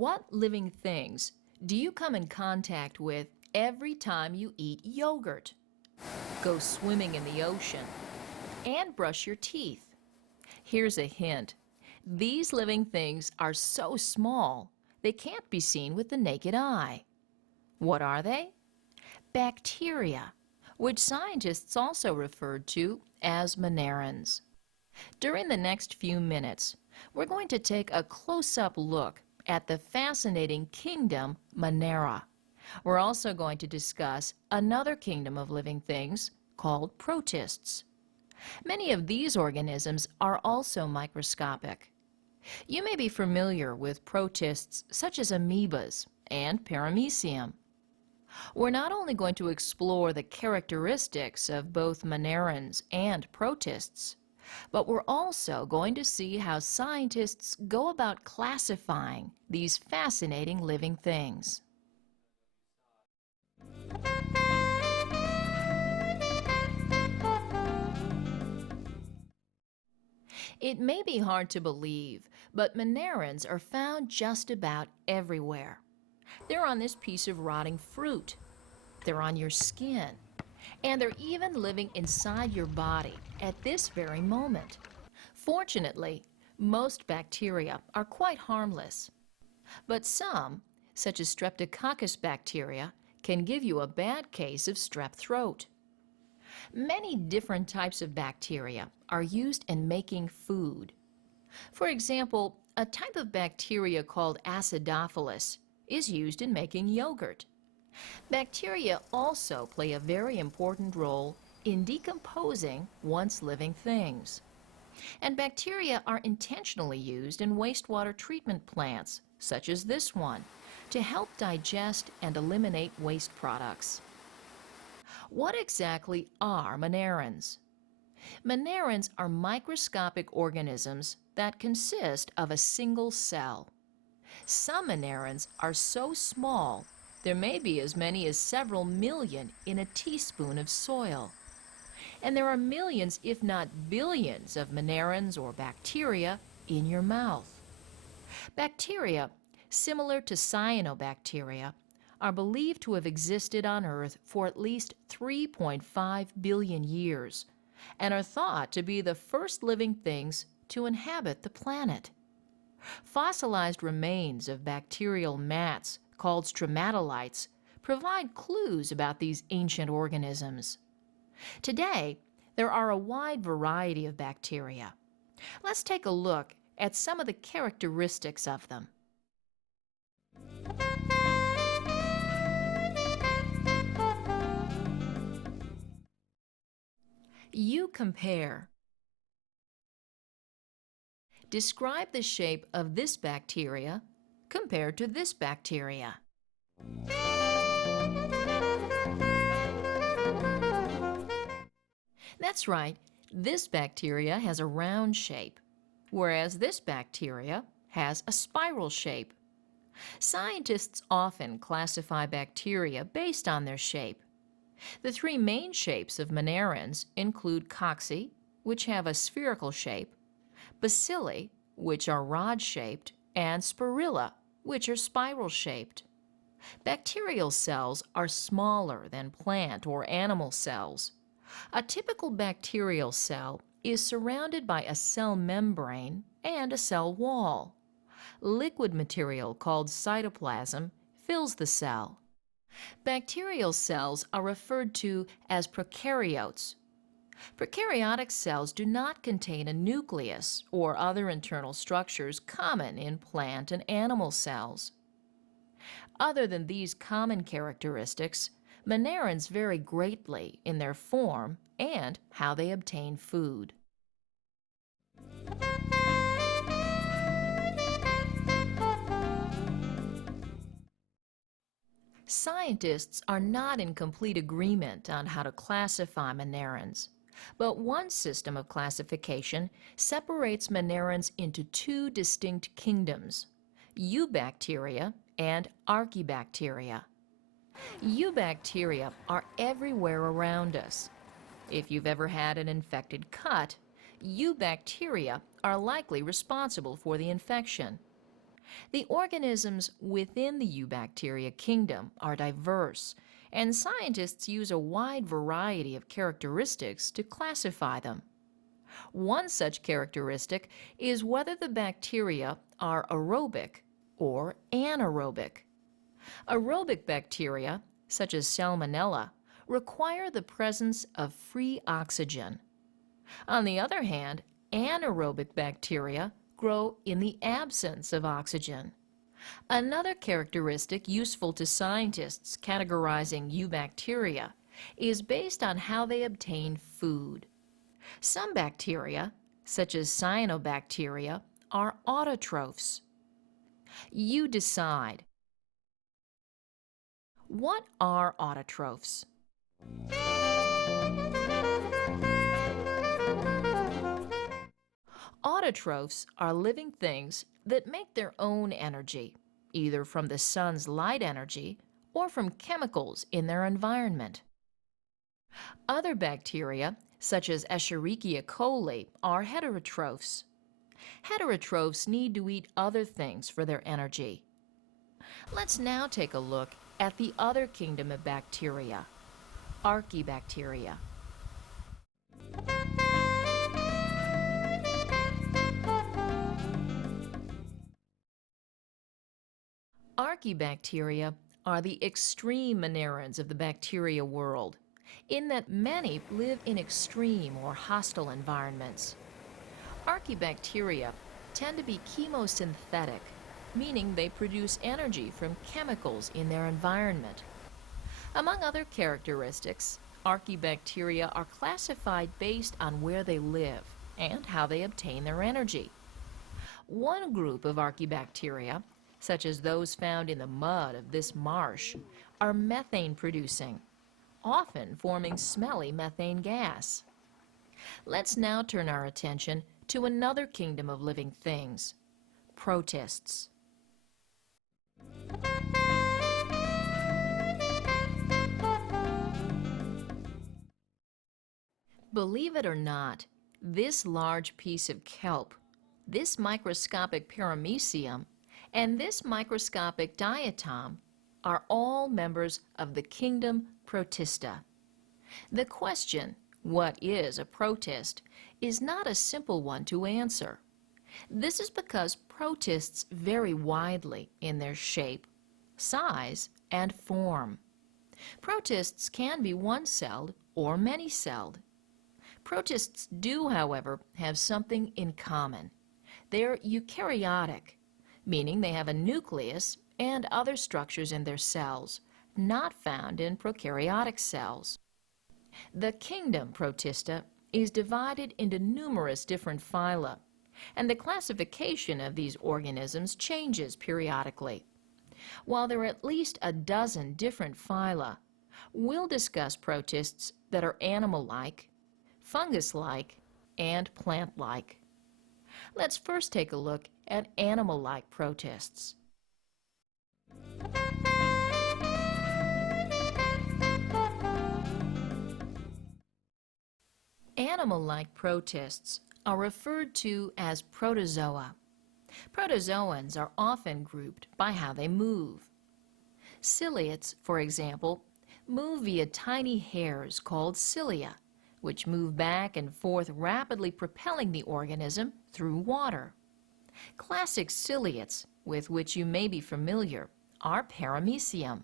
What living things do you come in contact with every time you eat yogurt, go swimming in the ocean, and brush your teeth? Here's a hint. These living things are so small, they can't be seen with the naked eye. What are they? Bacteria, which scientists also referred to as Monerans. During the next few minutes, we're going to take a close-up look at the fascinating kingdom Monera. We're also going to discuss another kingdom of living things called Protists. Many of these organisms are also microscopic. You may be familiar with protists such as amoebas and paramecium. We're not only going to explore the characteristics of both Monerans and protists, but we're also going to see how scientists go about classifying these fascinating living things. It may be hard to believe, but Monerans are found just about everywhere. They're on this piece of rotting fruit. They're on your skin. And they're even living inside your body at this very moment. Fortunately, most bacteria are quite harmless. But some, such as Streptococcus bacteria, can give you a bad case of strep throat. Many different types of bacteria are used in making food. For example, a type of bacteria called acidophilus is used in making yogurt. Bacteria also play a very important role in decomposing once living things. And bacteria are intentionally used in wastewater treatment plants, such as this one, to help digest and eliminate waste products. What exactly are Monerans? Monerans are microscopic organisms that consist of a single cell. Some Monerans are so small there may be as many as several million in a teaspoon of soil. And there are millions, if not billions, of Monerans or bacteria in your mouth. Bacteria, similar to cyanobacteria, are believed to have existed on Earth for at least 3.5 billion years and are thought to be the first living things to inhabit the planet. Fossilized remains of bacterial mats called stromatolites provide clues about these ancient organisms. Today, there are a wide variety of bacteria. Let's take a look at some of the characteristics of them. You compare. Describe the shape of this bacteria compared to this bacteria. That's right, this bacteria has a round shape, whereas this bacteria has a spiral shape. Scientists often classify bacteria based on their shape. The three main shapes of Monerans include cocci, which have a spherical shape, bacilli, which are rod-shaped, and spirilla, which are spiral-shaped. Bacterial cells are smaller than plant or animal cells. A typical bacterial cell is surrounded by a cell membrane and a cell wall. Liquid material called cytoplasm fills the cell. Bacterial cells are referred to as prokaryotes. Prokaryotic cells do not contain a nucleus or other internal structures common in plant and animal cells. Other than these common characteristics, Monerans vary greatly in their form and how they obtain food. Scientists are not in complete agreement on how to classify Monerans, but one system of classification separates Monerans into two distinct kingdoms, eubacteria and archaebacteria. Eubacteria are everywhere around us. If you've ever had an infected cut, eubacteria are likely responsible for the infection. The organisms within the eubacteria kingdom are diverse, and scientists use a wide variety of characteristics to classify them. One such characteristic is whether the bacteria are aerobic or anaerobic. Aerobic bacteria, such as Salmonella, require the presence of free oxygen. On the other hand, anaerobic bacteria grow in the absence of oxygen. Another characteristic useful to scientists categorizing eubacteria is based on how they obtain food. Some bacteria, such as cyanobacteria, are autotrophs. You decide. What are autotrophs? Autotrophs are living things that make their own energy, either from the sun's light energy or from chemicals in their environment. Other bacteria, such as Escherichia coli, are heterotrophs. Heterotrophs need to eat other things for their energy. Let's now take a look at the other kingdom of bacteria, Archaebacteria. Archaebacteria are the extreme Monerans of the bacteria world, in that many live in extreme or hostile environments. Archaebacteria tend to be chemosynthetic, meaning they produce energy from chemicals in their environment. Among other characteristics, Archaebacteria are classified based on where they live and how they obtain their energy. One group of Archaebacteria, such as those found in the mud of this marsh, are methane-producing, often forming smelly methane gas. Let's now turn our attention to another kingdom of living things, Protists. Believe it or not, this large piece of kelp, this microscopic paramecium, and this microscopic diatom are all members of the kingdom Protista. The question, what is a protist, is not a simple one to answer. This is because protists vary widely in their shape, size, and form. Protists can be one-celled or many-celled. Protists do, however, have something in common. They're eukaryotic, meaning they have a nucleus and other structures in their cells, not found in prokaryotic cells. The kingdom Protista is divided into numerous different phyla, and the classification of these organisms changes periodically. While there are at least a dozen different phyla, we'll discuss protists that are animal-like, fungus-like, and plant-like. Let's first take a look at animal-like protists. Animal-like protists are referred to as protozoa. Protozoans are often grouped by how they move. Ciliates, for example, move via tiny hairs called cilia, which move back and forth, rapidly propelling the organism through water. Classic ciliates, with which you may be familiar, are paramecium.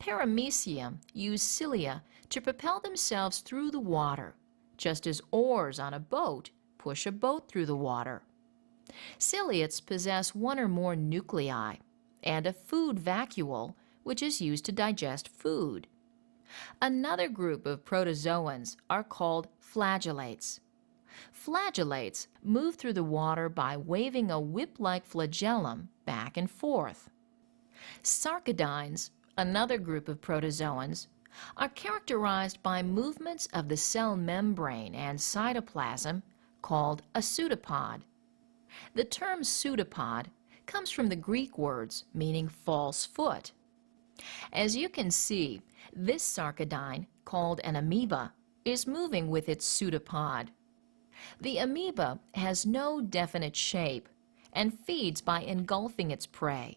Paramecium use cilia to propel themselves through the water, just as oars on a boat push a boat through the water. Ciliates possess one or more nuclei and a food vacuole, which is used to digest food. Another group of protozoans are called flagellates. Flagellates move through the water by waving a whip-like flagellum back and forth. Sarcodines, another group of protozoans, are characterized by movements of the cell membrane and cytoplasm called a pseudopod. The term pseudopod comes from the Greek words meaning false foot. As you can see, this sarcodine, called an amoeba, is moving with its pseudopod. The amoeba has no definite shape and feeds by engulfing its prey.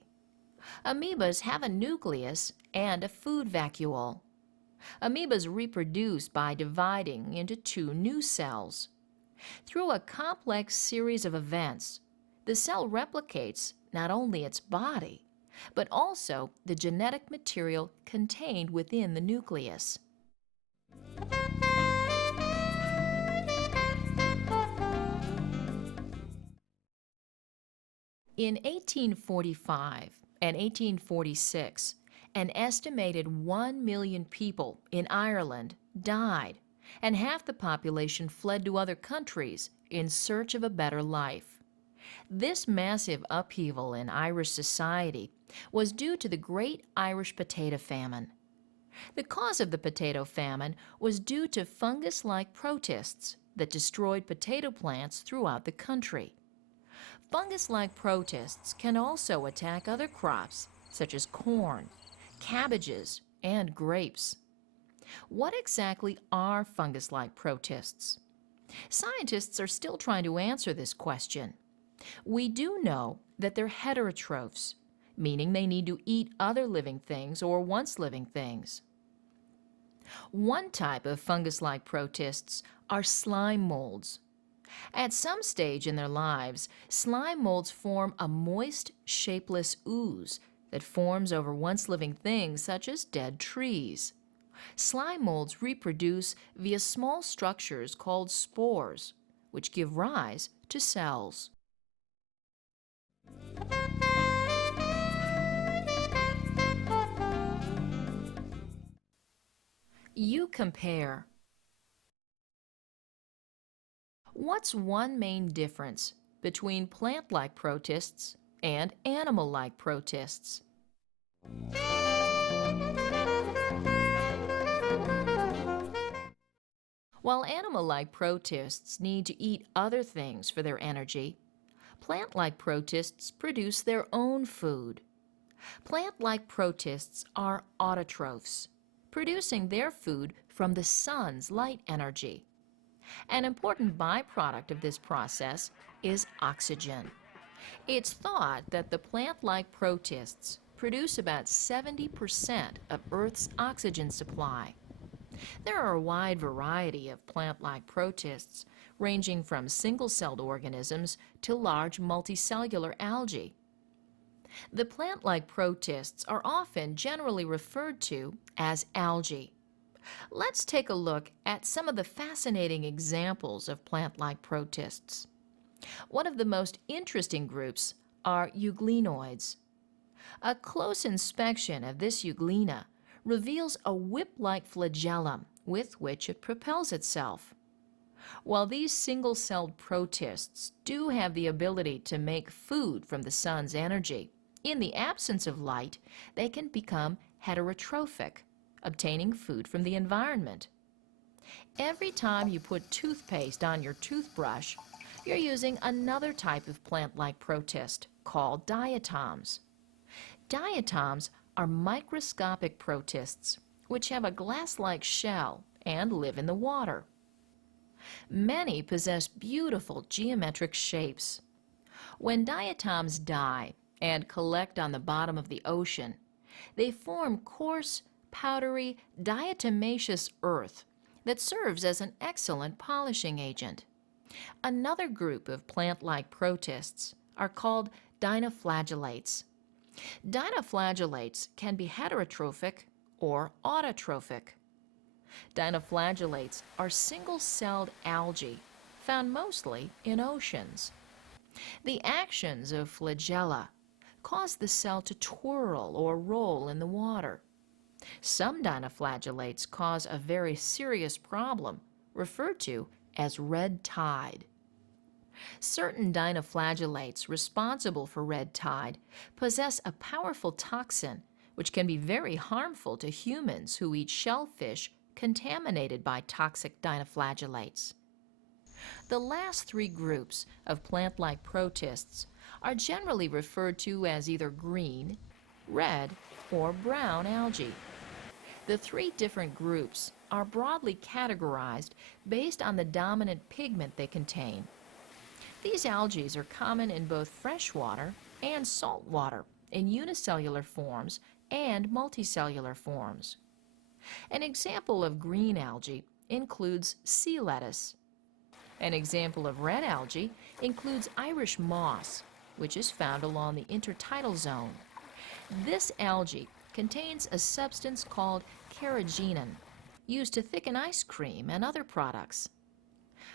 Amoebas have a nucleus and a food vacuole. Amoebas reproduce by dividing into two new cells. Through a complex series of events, the cell replicates not only its body, but also the genetic material contained within the nucleus. In 1845 and 1846, an estimated 1 million people in Ireland died, and half the population fled to other countries in search of a better life. This massive upheaval in Irish society was due to the Great Irish Potato Famine. The cause of the potato famine was due to fungus-like protists that destroyed potato plants throughout the country. Fungus-like protists can also attack other crops, such as corn, cabbages, and grapes. What exactly are fungus-like protists? Scientists are still trying to answer this question. We do know that they're heterotrophs, meaning they need to eat other living things or once living things. One type of fungus-like protists are slime molds. At some stage in their lives, slime molds form a moist, shapeless ooze that forms over once living things such as dead trees. Slime molds reproduce via small structures called spores, which give rise to cells. You compare. What's one main difference between plant-like protists and animal-like protists? While animal-like protists need to eat other things for their energy, plant-like protists produce their own food. Plant-like protists are autotrophs, producing their food from the sun's light energy. An important byproduct of this process is oxygen. It's thought that the plant-like protists produce about 70% of Earth's oxygen supply. There are a wide variety of plant-like protists, ranging from single-celled organisms to large multicellular algae. The plant-like protists are often generally referred to as algae. Let's take a look at some of the fascinating examples of plant-like protists. One of the most interesting groups are euglenoids. A close inspection of this euglena reveals a whip-like flagellum with which it propels itself. While these single-celled protists do have the ability to make food from the sun's energy, in the absence of light, they can become heterotrophic, obtaining food from the environment. Every time you put toothpaste on your toothbrush, you're using another type of plant-like protist called diatoms. Diatoms are microscopic protists, which have a glass-like shell and live in the water. Many possess beautiful geometric shapes. When diatoms die and collect on the bottom of the ocean, they form coarse, powdery, diatomaceous earth that serves as an excellent polishing agent. Another group of plant-like protists are called dinoflagellates. Dinoflagellates can be heterotrophic or autotrophic. Dinoflagellates are single-celled algae found mostly in oceans. The actions of flagella cause the cell to twirl or roll in the water. Some dinoflagellates cause a very serious problem referred to as red tide. Certain dinoflagellates responsible for red tide possess a powerful toxin which can be very harmful to humans who eat shellfish contaminated by toxic dinoflagellates. The last three groups of plant-like protists are generally referred to as either green, red, or brown algae. The three different groups are broadly categorized based on the dominant pigment they contain. These algae are common in both freshwater and saltwater, in unicellular forms and multicellular forms. An example of green algae includes sea lettuce. An example of red algae includes Irish moss, which is found along the intertidal zone. This algae contains a substance called carrageenan, used to thicken ice cream and other products.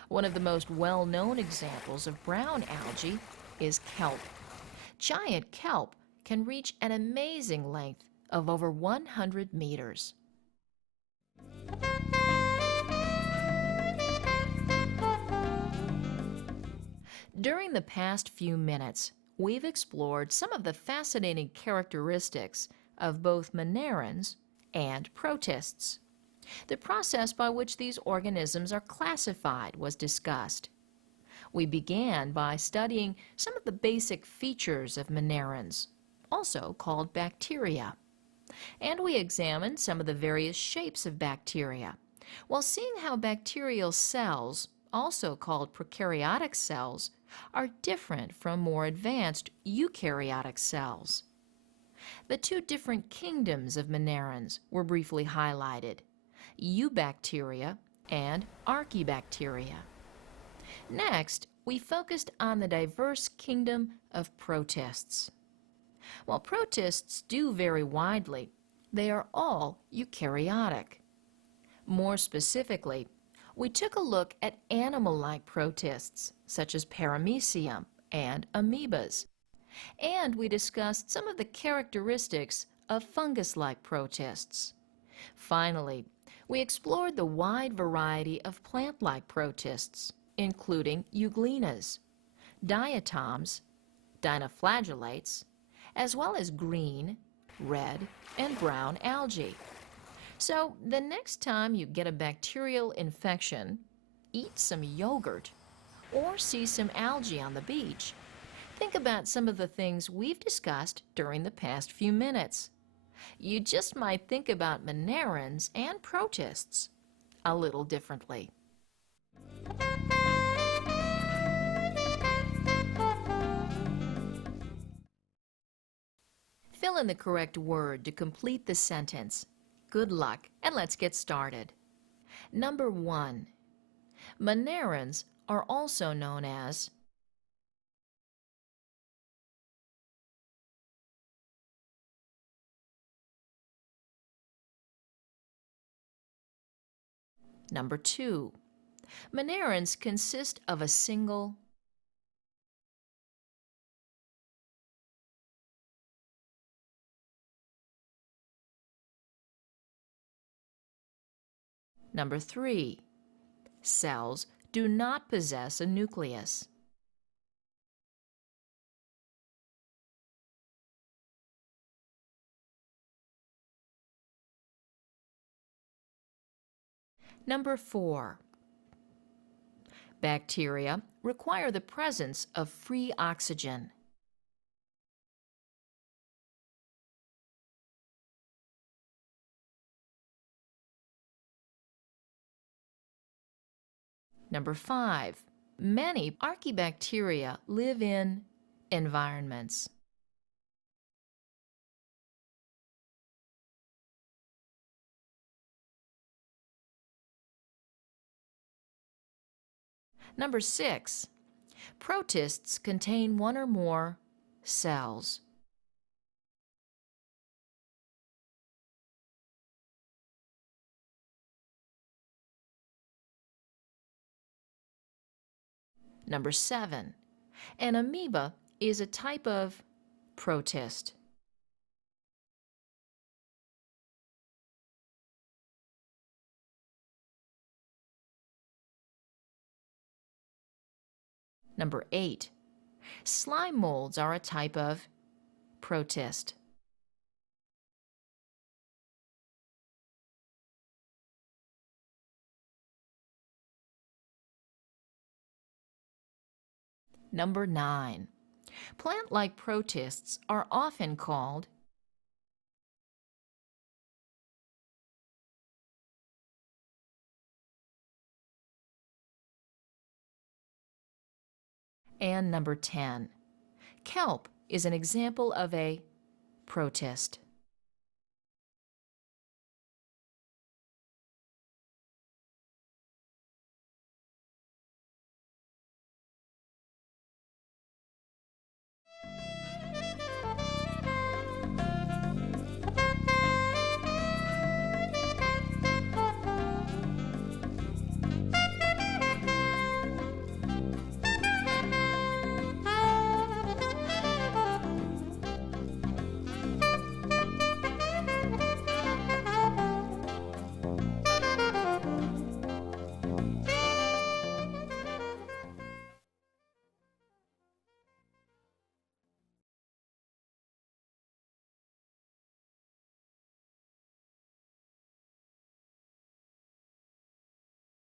One of the most well-known examples of brown algae is kelp. Giant kelp can reach an amazing length of over 100 meters. During the past few minutes, we've explored some of the fascinating characteristics of both Monerans and Protists. The process by which these organisms are classified was discussed. We began by studying some of the basic features of Monerans, also called bacteria, and we examined some of the various shapes of bacteria, while seeing how bacterial cells, also called prokaryotic cells, are different from more advanced eukaryotic cells. The two different kingdoms of Monerans were briefly highlighted: eubacteria and archaebacteria. Next, we focused on the diverse kingdom of protists. While protists do vary widely, they are all eukaryotic. More specifically, we took a look at animal-like protists, such as paramecium and amoebas, and we discussed some of the characteristics of fungus-like protists. Finally, we explored the wide variety of plant-like protists, including euglenas, diatoms, dinoflagellates, as well as green, red, and brown algae. So the next time you get a bacterial infection, eat some yogurt, or see some algae on the beach, think about some of the things we've discussed during the past few minutes. You just might think about Monerans and Protists a little differently. Fill in the correct word to complete the sentence. Good luck, and let's get started. Number 1. Monerans are also known as Number 2. Monerans consist of a single. Number 3. Cells do not possess a nucleus. Number 4. Bacteria require the presence of free oxygen. Number 5. Many archaebacteria live in environments. Number 6. Protists contain one or more cells. Number 7. An amoeba is a type of protist. Number 8. Slime molds are a type of protist. Number 9. Plant-like protists are often called And number 10. Kelp is an example of a protist.